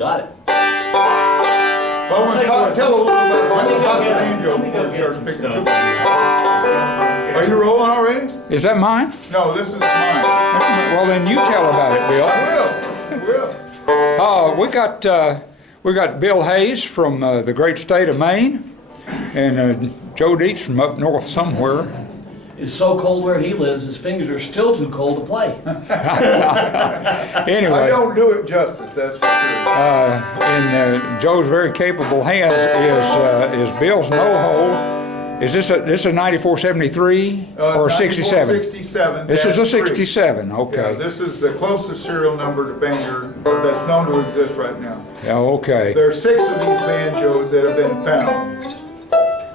Got it. Well, I want to tell a little bit about the banjo before we start picking tunes. Are you rolling already? Is that mine? No, this is mine. Well, then you tell about it, Bill. I will. We got Bill Hayes from the great state of Maine, and Joe Deetz from up north somewhere. It's so cold where he lives, his fingers are still too cold to play. Anyway, I don't do it justice, that's for sure. in Joe's very capable hands is Bill's no hole. Is this a 9473 or a 67? 67. This is a 67. Okay. Yeah, this is the closest serial number to Bangor that's known to exist right now. Yeah. Okay. There are 6 of these banjos that have been found.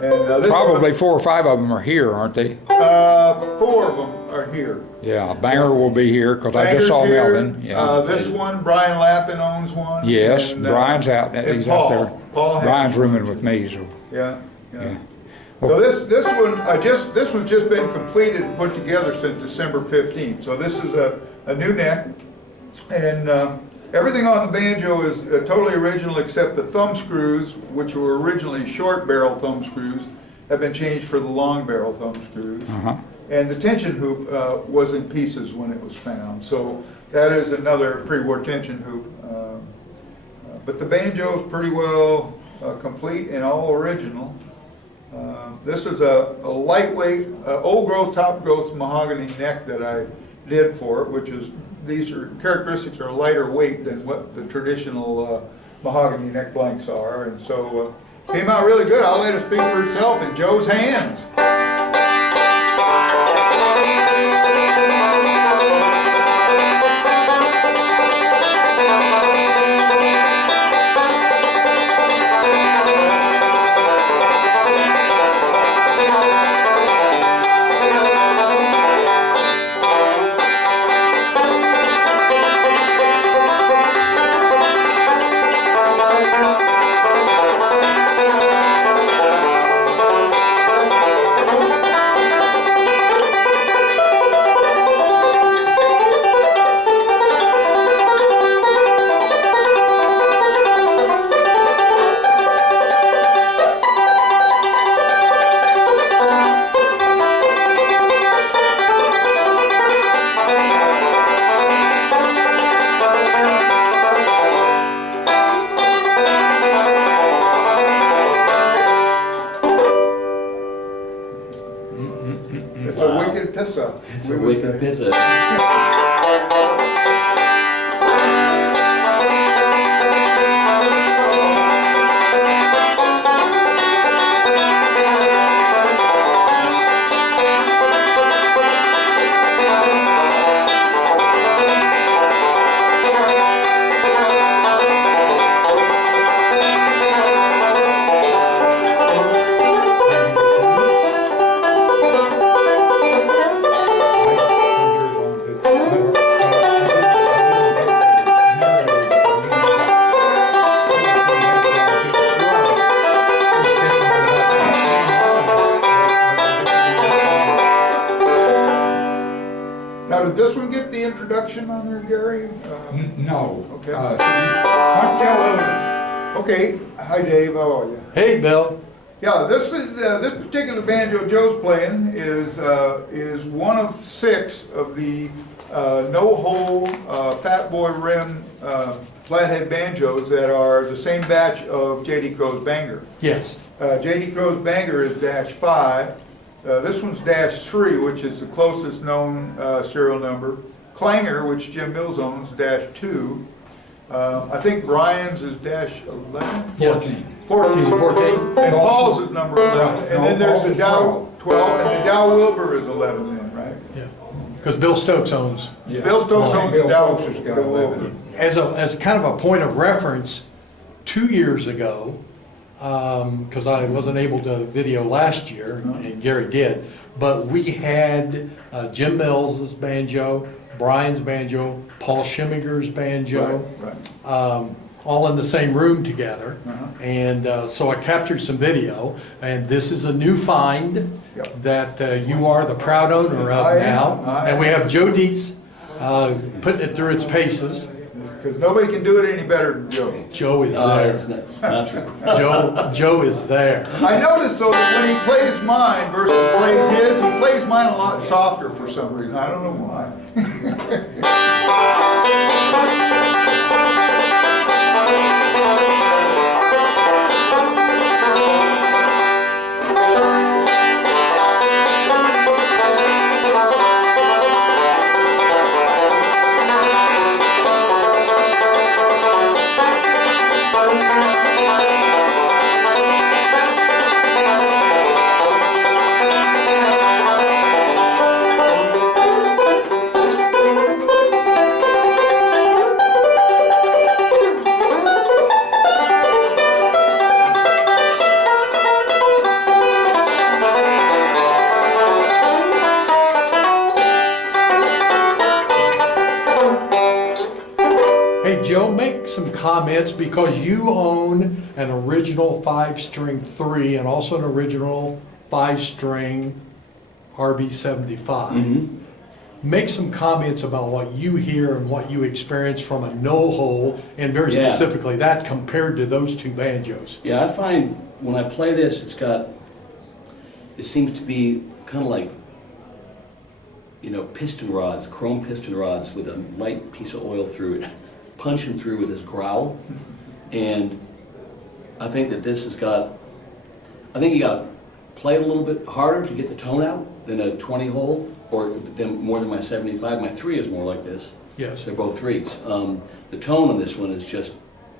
And this Probably 4 or 5 of them are here, aren't they? 4 of them are here. Yeah. Bangor will be here because I just saw Banger's here. Melvin. Yeah. This one, Brian Lappin owns one. Yes. and, Brian's out. and He's out there. Paul has Brian's one. rooming with me. So. Yeah. Yeah. So this one's just been completed and put together since December 15th. So this is a new neck, and everything on the banjo is totally original except the thumb screws, which were originally short barrel thumb screws, have been changed for the long barrel thumb screws. And the tension hoop was in pieces when it was found. So that is another pre-war tension hoop. But the banjo is pretty well complete and all original. This is a lightweight, old growth, top growth mahogany neck that I did for it, which is, these characteristics are lighter weight than what the traditional mahogany neck blanks are. And so came out really good. I'll let it speak for itself in Joe's hands. It's a wicked pissa. It's a wicked pizza. Now, did this one get the introduction on there, Gary? No. Okay. Okay. Hi, Dave. How are you? Hey, Bill. Yeah, this particular banjo Joe's playing is one of 6 of the no-hole fat boy rim flathead banjos that are the same batch of J.D. Crow's Bangor. Yes. J.D. Crow's Bangor is -5. This one's -3, which is the closest known serial number. Clanger, which Jim Mills owns, -2. I think Brian's is -11? Yes. 14. 14. And Paul's is number 11. Right. And then there's the Dow 12, and the Dow Wilbur is 11 then, right? Yeah. Because Bill Stokes owns. Yeah. Bill Stokes owns the Bill Dow Stokes has got Wilbur. 11. As kind of a point of reference, 2 years ago, because I wasn't able to video last year, and Gary did, but we had Jim Mills' banjo, Brian's banjo, Paul Schimminger's banjo, Right. all in the same room together. And so I captured some video, and this is a new find Yep. that you are the proud owner of I am. now. I And we am. have Joe Deetz putting it through its paces. because nobody can do it any better than Joe. Joe is there. It's not true. Joe is there. I noticed though that when he plays mine versus plays his, he plays mine a lot softer for some reason. I don't know why. Hey, Joe, make some comments because you own an original 5-string 3 and also an original 5-string RB75. Make some comments about what you hear and what you experience from a no-hole, and very Yeah. specifically that compared to those two banjos. Yeah, I find when I play this, it seems to be kind of like, piston rods, chrome piston rods with a light piece of oil through it, punching through with this growl. And I think that this has I think you got to play it a little bit harder to get the tone out than a 20 hole, or more than my 75. My 3 is more like this. Yes. They're both 3s. The tone on this one is just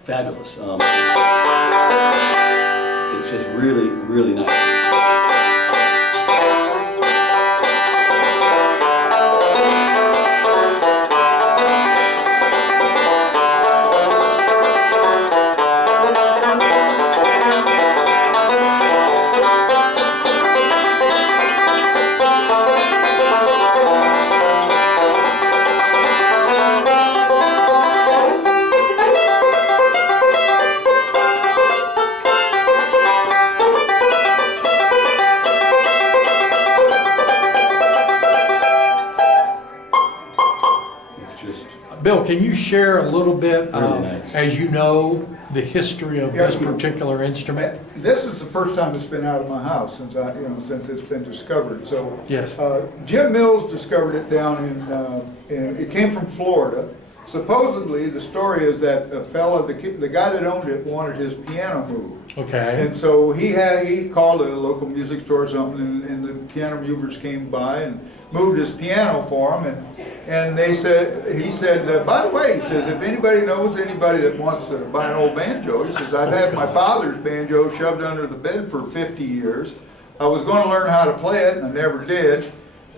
fabulous. It's just really, really nice. Bill, can you share a little bit, Really nice. as you know, the history of this particular instrument? This is the first time it's been out of my house since it's been discovered. So Yes. Jim Mills discovered it down it came from Florida. Supposedly, the story is that the guy that owned it wanted his piano moved. Okay. And so he called a local music store or something, and the piano movers came by and moved his piano for him. And he said, by the way, he says, if anybody knows anybody that wants to buy an old banjo, he says, I've had my father's banjo shoved under the bed for 50 years. I was going to learn how to play it, and I never did.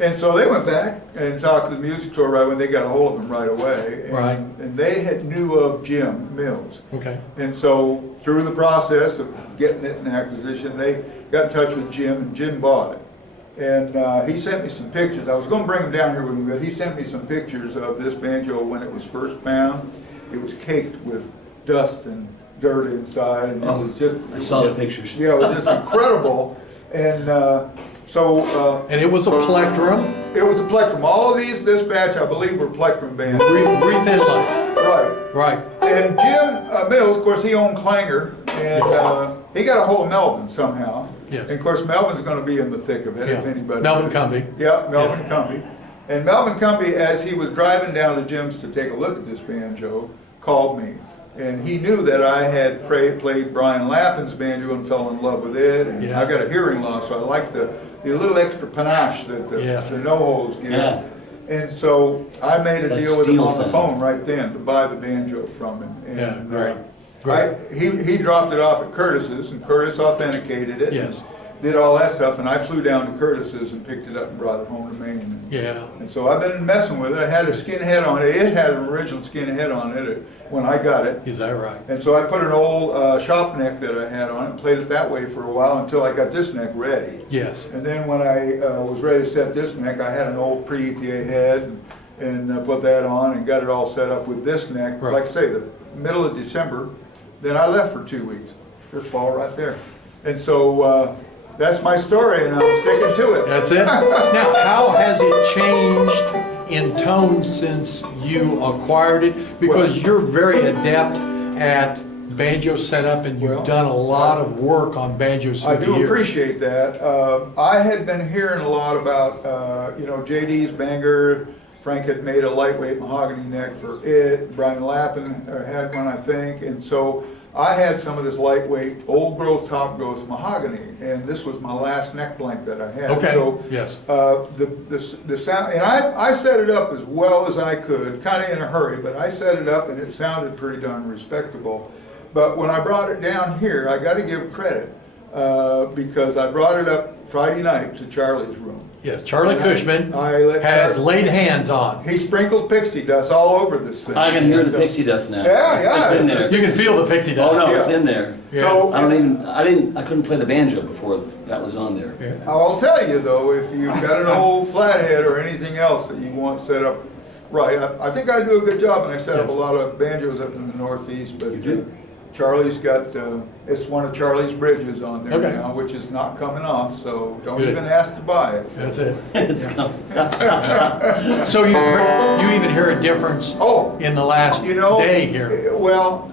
And so they went back and talked to the music store right when they got a hold of him right away. And, Right. And they had knew of Jim Mills. Okay. And so through the process of getting it in acquisition, they got in touch with Jim, and Jim bought it. And he sent me some pictures. I was going to bring them down here with me, but he sent me some pictures of this banjo when it was first found. It was caked with dust and dirt inside, and it was just... I saw the pictures. Yeah, it was just incredible. And And it was a plectrum, it was a plectrum. All of this batch, I believe, were plectrum bands. wreath inlays. Right. Right. And Jim Mills, of course, he owned Clanger, and he got a hold of Melvin somehow. Yes. And of course, Melvin's going to be in the thick of it, if Yeah. anybody. Melvin knows. Cumbie. Yeah, Melvin Cumbie. And Melvin Cumbie, as he was driving down to Jim's to take a look at this banjo, called me. And he knew that I had played Brian Lappin's banjo and fell in love with it. And Yeah. I got a hearing loss, so I like the little extra panache that Yes. the no-holes give. Yeah. And so I made a It's like deal with him steel on the sound. phone right then to buy the banjo from him. And, Yeah, great. he dropped it off at Curtis's, and Curtis authenticated it. Yes. Did all that stuff, and I flew down to Curtis's and picked it up and brought it home to Maine. Yeah. And so I've been messing with it. I had a skin head on it. It had an original skin head on it when I got it. Is that right? And so I put an old shop neck that I had on it and played it that way for a while until I got this neck ready. Yes. And then when I was ready to set this neck, I had an old pre-EPA head and put that on and got it all set up with this neck. Right. Like I say, the middle of December, then I left for 2 weeks. There's fall right there. And so that's my story, and I'm sticking to it. That's it? Now, how has it changed in tone since you acquired it? Because you're very adept at banjo setup and Well, you've done a lot of work on banjos I through the do years. appreciate that. I had been hearing a lot about, JD's Banger. Frank had made a lightweight mahogany neck for it. Brian Lappin had one, I think. And so I had some of this lightweight, old growth, top growth mahogany. And this was my last neck blank that I had. Okay, So, yes. the sound, and I set it up as well as I could, kind of in a hurry, but I set it up and it sounded pretty darn respectable. But when I brought it down here, I got to give credit because I brought it up Friday night to Charlie's room. Yes, Charlie Cushman I let has Charlie- laid hands on. He sprinkled pixie dust all over this thing. I can hear the So- pixie dust now. Yeah, It's in it's- there. You can feel the pixie dust. Oh, no, it's Yeah. in there. So I couldn't play the banjo before that was on there. Yeah. I'll tell you though, if you've got an old flathead or anything else that you want set up right, I think I do a good job, and I set up a Yes. lot of banjos up in the Northeast. But You do. Charlie's got it's one of Charlie's bridges on there Okay. now, which is not coming off. So don't Good. even ask to buy it. That's it. It's coming. So you even hear a difference Oh, in the last you know, day here. Well,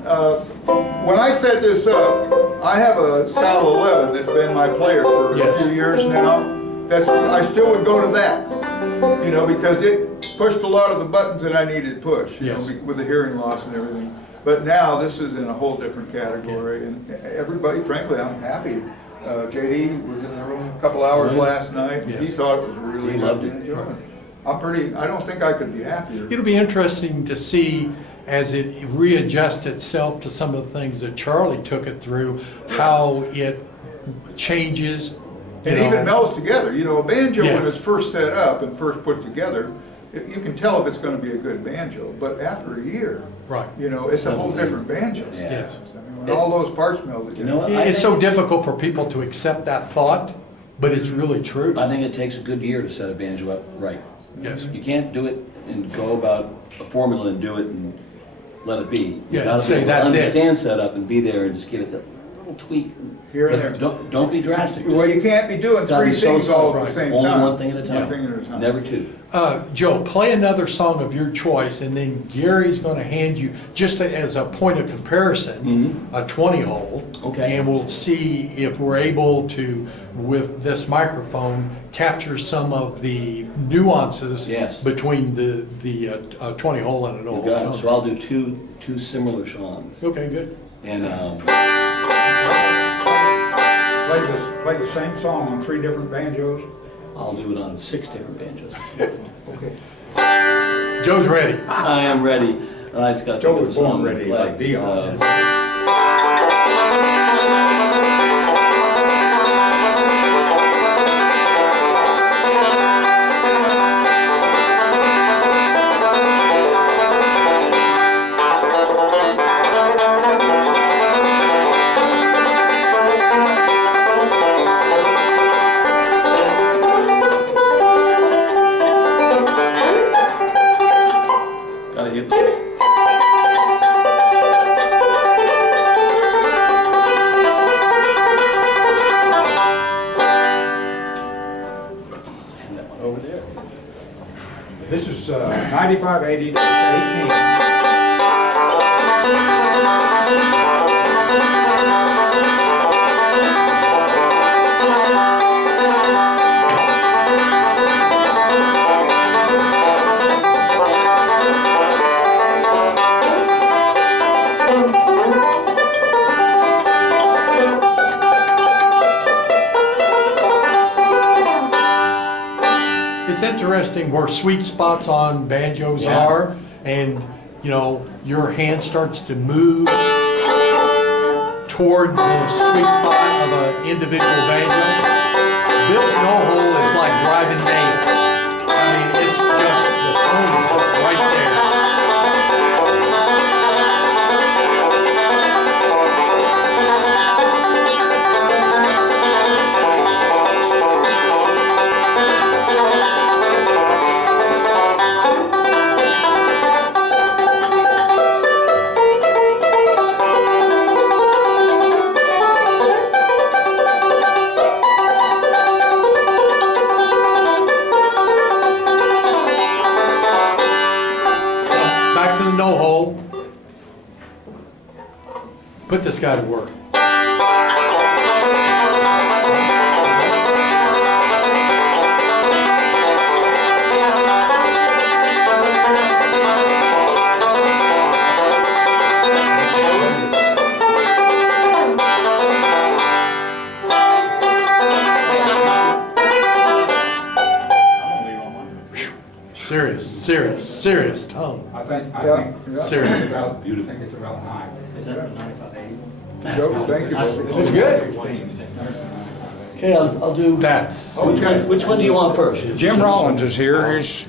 when I set this up, I have a style 11 that's been my player for Yes. a few years now. I still would go to that, because it pushed a lot of the buttons that I needed to push, Yes. with the hearing loss and everything. But now this is in a whole different category, and everybody, frankly, I'm happy. JD was in the room a couple hours last night. Yes. He thought it was really He loved good it. to enjoy. I don't think I could be happier. It'll be interesting to see as it readjusts itself to some of the things that Charlie took it through, how it changes. It even melds together. A banjo, when Yes. it's first set up and first put together, you can tell if it's going to be a good banjo. But after a year, Right. it's a whole Sounds different banjo. Yeah. Yes. I mean, when all those parts meld You know what? together. I It's so think- difficult for people to accept that thought, but it's really true. I think it takes a good year to set a banjo up right. Yes. You can't do it and go about a formula and do it and let it be. Yeah, You gotta say be able to that's it. understand setup and be there and just give it that little tweak. Here and But there. don't be drastic. Well, Just you can't be doing gotta three be so things all subtle. at the same Only time. one thing at a time. One thing at a time. Never two. Joe, play another song of your choice, and then Gary's going to hand you, just as a point of comparison, a 20 hole. Okay. And we'll see if we're able to, with this microphone, capture some of the nuances Yes. between the 20 hole and an You old. got it. So I'll do two similar songs. Okay, good. And Play the same song on 3 different banjos. I'll do it on 6 different banjos. Joe's ready. I am ready. I just got to Joe think of a was born song to ready, play. like Dion. It's, gotta hit this. Hand that one over there. This is 9580-18. It's interesting where sweet spots on banjos Yeah. are, and your hand starts to move toward the sweet spot of an individual banjo. Bill's no hole is like driving nails. I mean, it's just the tone is just right there. Put this guy to work. Serious tone. I think, Yeah, yeah. Serious. it's about, I think it's about 9. Is that the 95A? Joe, thank you. This is good. Okay, I'll do, That's. which one do you want first? Jim Rollins is here. He's